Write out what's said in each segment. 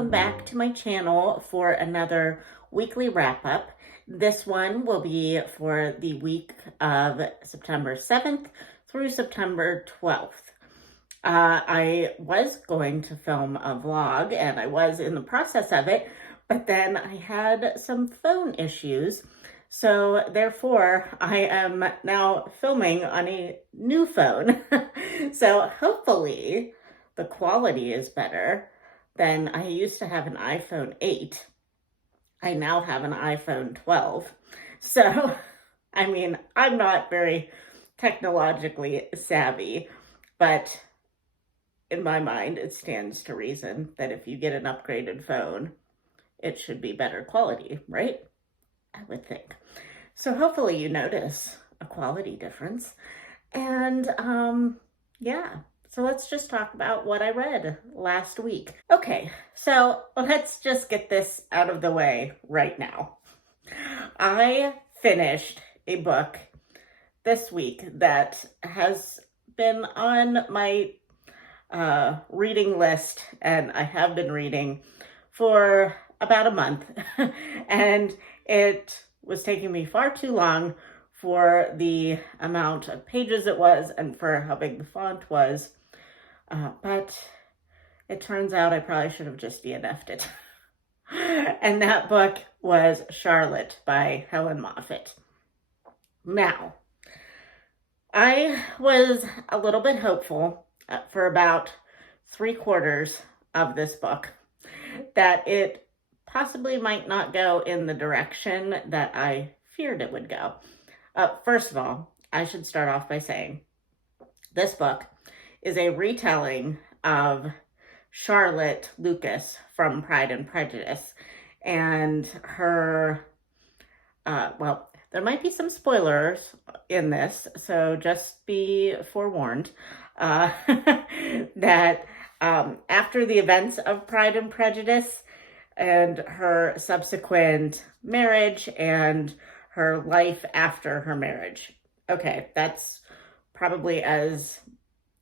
welcome back to my channel for another weekly wrap-up. This one will be for the week of September 7th through September 12th. I was going to film a vlog and I was in the process of it, but then I had some phone issues. So therefore, I am now filming on a new phone. So hopefully the quality is better. Then I used to have an iPhone 8. I now have an iPhone 12. So, I mean, I'm not very technologically savvy, but in my mind, it stands to reason that if you get an upgraded phone, it should be better quality, right? I would think. So hopefully you notice a quality difference. And yeah. So let's just talk about what I read last week. Okay, so let's just get this out of the way right now. I finished a book this week that has been on my reading list, and I have been reading for about a month. And it was taking me far too long for the amount of pages it was and for how big the font was. But it turns out I probably should have just DNF'd it. And that book was Charlotte by Helen Moffat. Now, I was a little bit hopeful for about 3/4 of this book that it possibly might not go in the direction that I feared it would go. First of all, I should start off by saying this book is a retelling of Charlotte Lucas from Pride and Prejudice. And her, well, there might be some spoilers in this, so just be forewarned that after the events of Pride and Prejudice and her subsequent marriage and her life after her marriage. Okay, that's probably as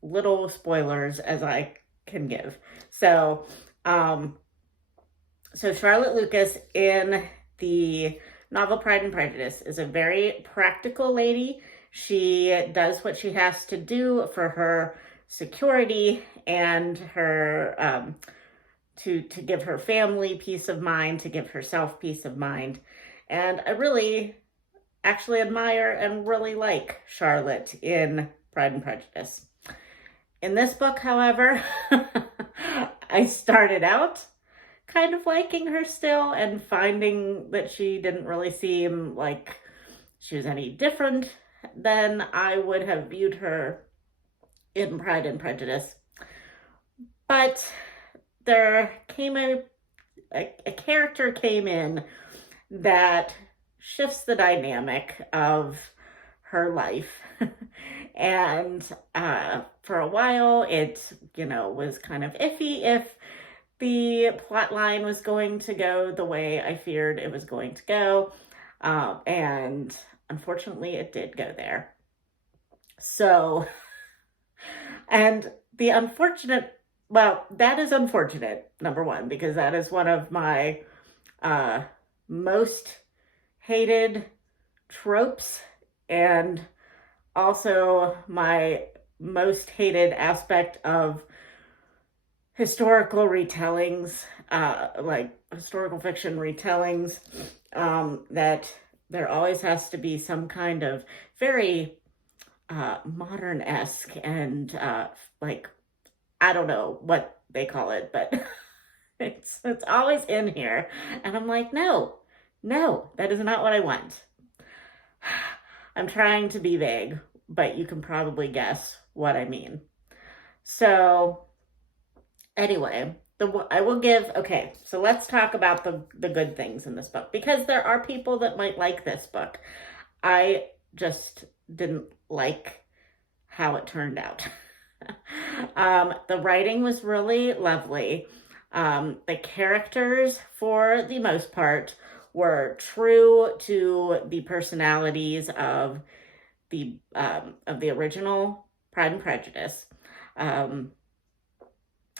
little spoilers as I can give. So, Charlotte Lucas in the novel Pride and Prejudice is a very practical lady. She does what she has to do for her security and her, to give her family peace of mind, to give herself peace of mind. And I really actually admire and really like Charlotte in Pride and Prejudice. In this book, however, I started out kind of liking her still and finding that she didn't really seem like she was any different than I would have viewed her in Pride and Prejudice. But there came a character came in that shifts the dynamic of her life. And for a while, it, was kind of iffy if the plot line was going to go the way I feared it was going to go. And unfortunately, it did go there. So, and the unfortunate, well, that is unfortunate, number one, because that is one of my most hated tropes, and also my most hated aspect of historical retellings, like historical fiction retellings, that there always has to be some kind of very modern-esque and like, I don't know what they call it, but it's always in here. And I'm like, no, that is not what I want. I'm trying to be vague, but you can probably guess what I mean. So anyway, I will give, okay, so let's talk about the good things in this book, because there are people that might like this book. I just didn't like how it turned out. The writing was really lovely. The characters, for the most part, were true to the personalities of the original Pride and Prejudice.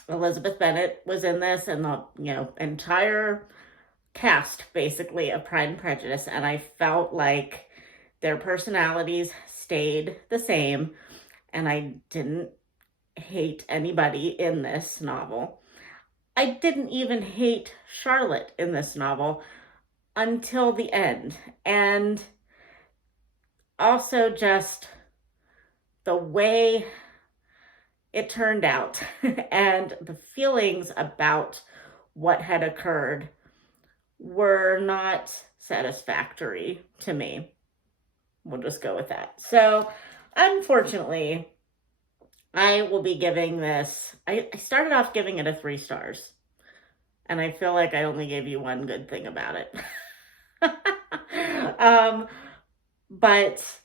Elizabeth Bennet was in this, and the entire cast basically of Pride and Prejudice, and I felt like their personalities stayed the same, and I didn't hate anybody in this novel. I didn't even hate Charlotte in this novel until the end. And also just the way it turned out and the feelings about what had occurred were not satisfactory to me. We'll just go with that. So, unfortunately, I will be giving this, I started off giving it a 3 stars. And I feel like I only gave you one good thing about it. But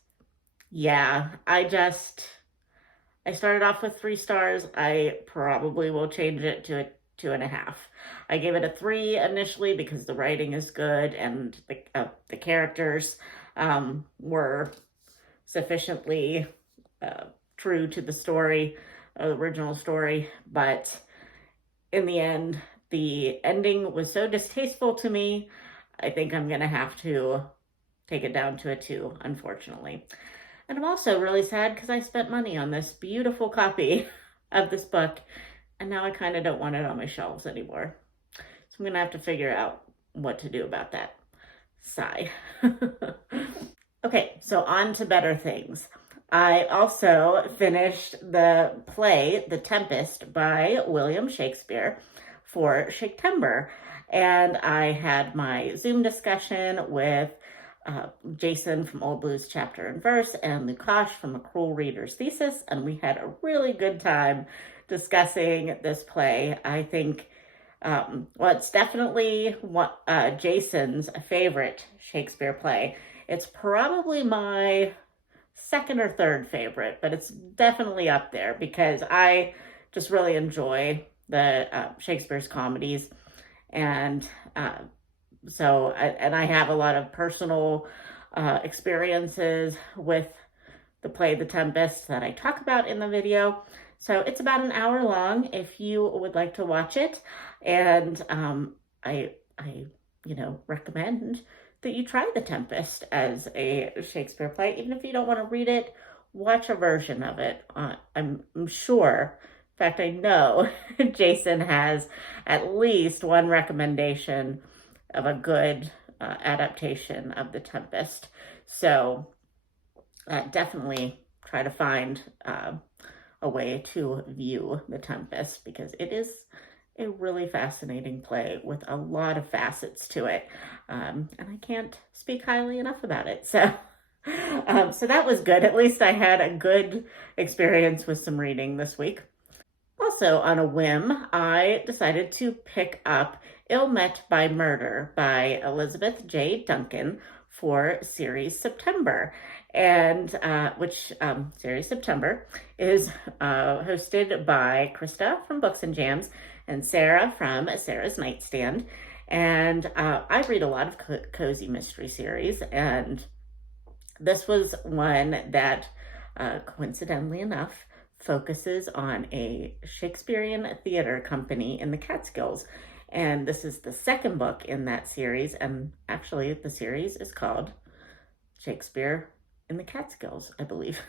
yeah, I started off with 3 stars. I probably will change it to a 2.5. I gave it a 3 initially because the writing is good and the characters were sufficiently true to the story, the original story. But in the end, the ending was so distasteful to me, I think I'm going to have to take it down to a 2, unfortunately. And I'm also really sad because I spent money on this beautiful copy of this book, and now I kind of don't want it on my shelves anymore. So I'm going to have to figure out what to do about that. Sigh. Okay, so on to better things. I also finished the play, The Tempest, by William Shakespeare for Shaktember. And I had my Zoom discussion with Jason from Old Blues Chapter and Verse and Lukash from A Cruel Reader's Thesis, and we had a really good time discussing this play. I think, it's definitely Jason's favorite Shakespeare play. It's probably my second or third favorite, but it's definitely up there because I just really enjoy the Shakespeare's comedies. And I have a lot of personal experiences with the play The Tempest that I talk about in the video. So it's about an hour long if you would like to watch it. And I recommend that you try The Tempest as a Shakespeare play. Even if you don't want to read it, watch a version of it. I'm sure, in fact, I know Jason has at least one recommendation of a good adaptation of The Tempest. So definitely try to find a way to view The Tempest because it is a really fascinating play with a lot of facets to it. And I can't speak highly enough about it. So that was good. At least I had a good experience with some reading this week. Also, on a whim, I decided to pick up Ill Met by Murder by Elizabeth J. Duncan for Series September. And which Series September is hosted by Krista from Books and Jams and Sarah from Sarah's Nightstand. And I read a lot of cozy mystery series, and this was one that, coincidentally enough, focuses on a Shakespearean theater company in the Catskills. And this is the second book in that series, and actually the series is called Shakespeare in the Catskills, I believe.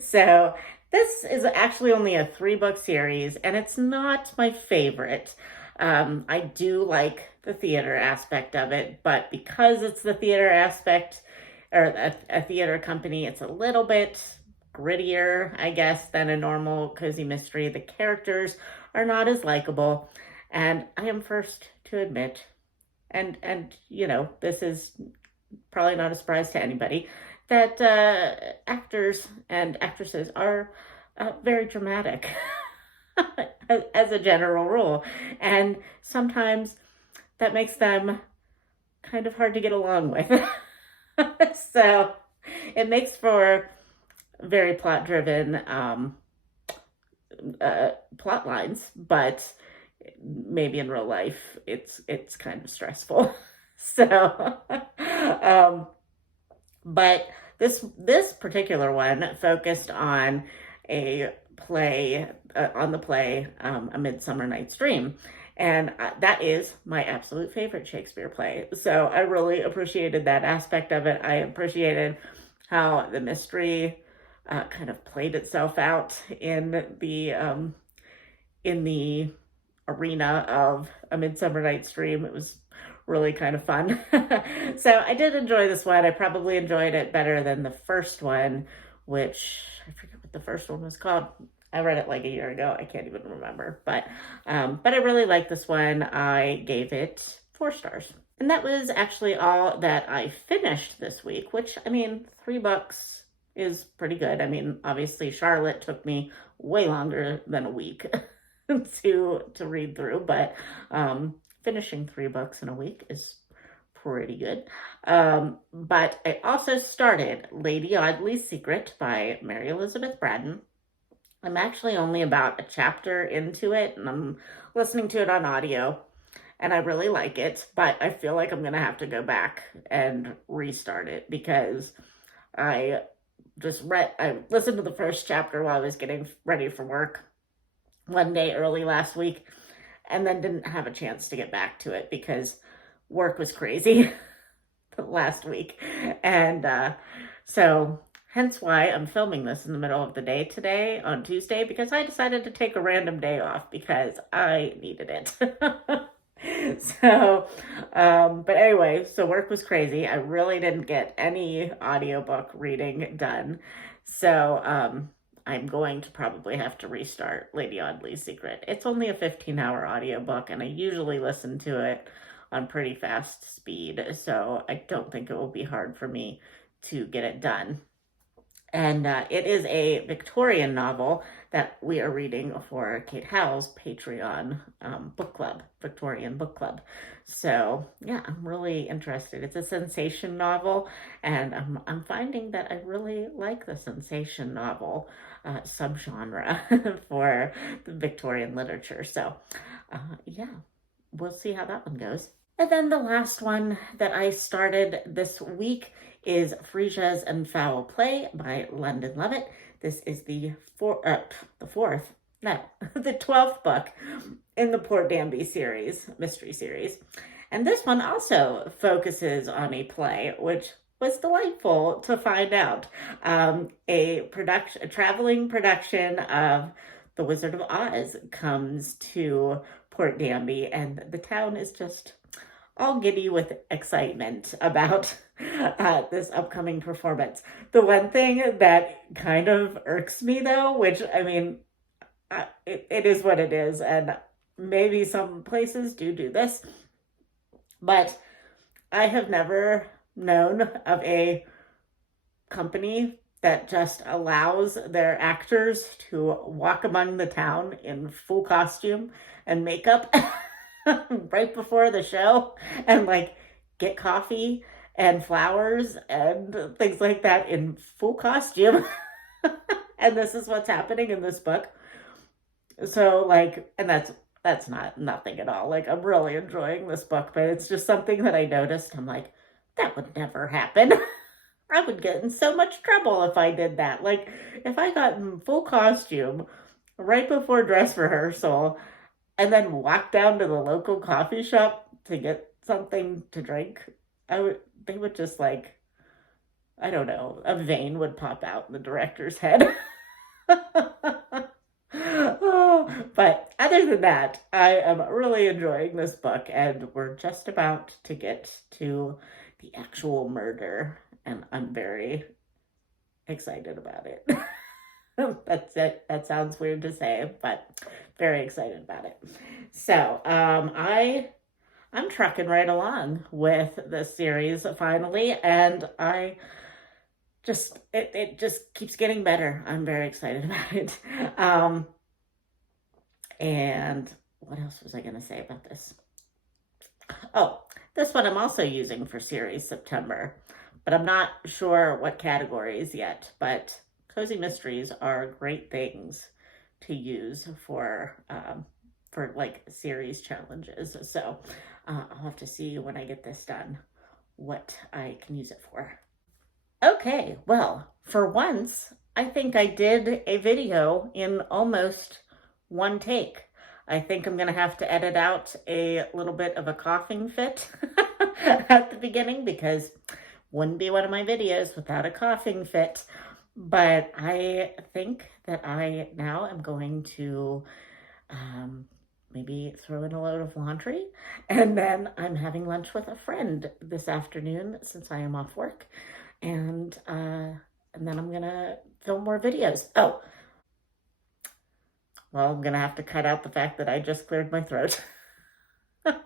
So this is actually only a 3-book series, and it's not my favorite. I do like the theater aspect of it, but because it's the theater aspect, or a theater company, it's a little bit grittier, I guess, than a normal cozy mystery. The characters are not as likable, and I am first to admit, and this is probably not a surprise to anybody, that actors and actresses are very dramatic as a general rule, and sometimes that makes them kind of hard to get along with. So it makes for very plot-driven plot lines, but maybe in real life it's kind of stressful. So but this particular one focused on a play, on the play, A Midsummer Night's Dream. And that is my absolute favorite Shakespeare play. So I really appreciated that aspect of it. I appreciated how the mystery kind of played itself out in the arena of A Midsummer Night's Dream. It was really kind of fun. So I did enjoy this one. I probably enjoyed it better than the first one, which I forget what the first one was called. I read it like a year ago. I can't even remember. But I really liked this one. I gave it 4 stars. And that was actually all that I finished this week, which, I mean, $3 is pretty good. I mean, obviously Charlotte took me way longer than a week to read through, but finishing 3 books in a week is pretty good. But I also started Lady Audley's Secret by Mary Elizabeth Braddon. I'm actually only about a chapter into it, and I'm listening to it on audio, and I really like it, but I feel like I'm going to have to go back and restart it because I listened to the first chapter while I was getting ready for work one day early last week, and then didn't have a chance to get back to it because work was crazy last week. And so hence why I'm filming this in the middle of the day today on Tuesday, because I decided to take a random day off because I needed it. So, but anyway, so work was crazy. I really didn't get any audiobook reading done. So, I'm going to probably have to restart Lady Audley's Secret. It's only a 15-hour audiobook, and I usually listen to it on pretty fast speed, so I don't think it will be hard for me to get it done. And it is a Victorian novel that we are reading for Kate Howell's Patreon book club, Victorian book club. So yeah, I'm really interested. It's a sensation novel, and I'm finding that I really like the sensation novel subgenre for the Victorian literature. So yeah, we'll see how that one goes. And then the last one that I started this week is Frisia's and Foul Play by London Levitt. This is the 12th book in the Port Danby series, mystery series. And this one also focuses on a play, which was delightful to find out. A traveling production of The Wizard of Oz comes to Port Danby, and the town is just all giddy with excitement about this upcoming performance. The one thing that kind of irks me, though, which, I mean, it is what it is, and maybe some places do this, but I have never known of a company that just allows their actors to walk among the town in full costume and makeup right before the show and like get coffee and flowers and things like that in full costume. And this is what's happening in this book. So like, and that's not nothing at all. Like, I'm really enjoying this book, but it's just something that I noticed. I'm like, that would never happen. I would get in so much trouble if I did that. Like, if I got in full costume right before dress rehearsal and then walked down to the local coffee shop to get something to drink, they would just like, I don't know, a vein would pop out in the director's head. Oh, but other than that, I am really enjoying this book, and we're just about to get to the actual murder, and I'm very excited about it. That's it. That sounds weird to say, but very excited about it. So I'm trucking right along with this series finally, and it just keeps getting better. I'm very excited about it. And what else was I going to say about this? Oh, this one I'm also using for series September, but I'm not sure what categories yet, but cozy mysteries are great things to use for like series challenges. So I'll have to see when I get this done what I can use it for. Okay, well, for once, I think I did a video in almost one take. I think I'm going to have to edit out a little bit of a coughing fit at the beginning because wouldn't be one of my videos without a coughing fit. But I think that I now am going to um, maybe throw in a load of laundry. And then I'm having lunch with a friend this afternoon since I am off work. And then I'm gonna film more videos. Oh, well, I'm gonna have to cut out the fact that I just cleared my throat. Darn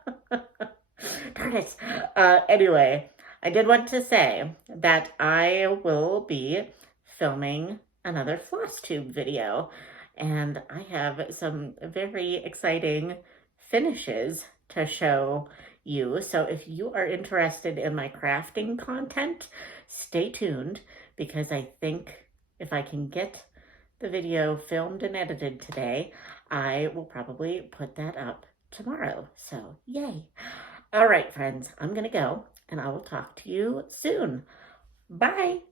it. Anyway, I did want to say that I will be filming another floss tube video, and I have some very exciting finishes to show you. So if you are interested in my crafting content, stay tuned because I think if I can get the video filmed and edited today, I will probably put that up tomorrow. So yay. All right, friends, I'm going to go and I will talk to you soon. Bye.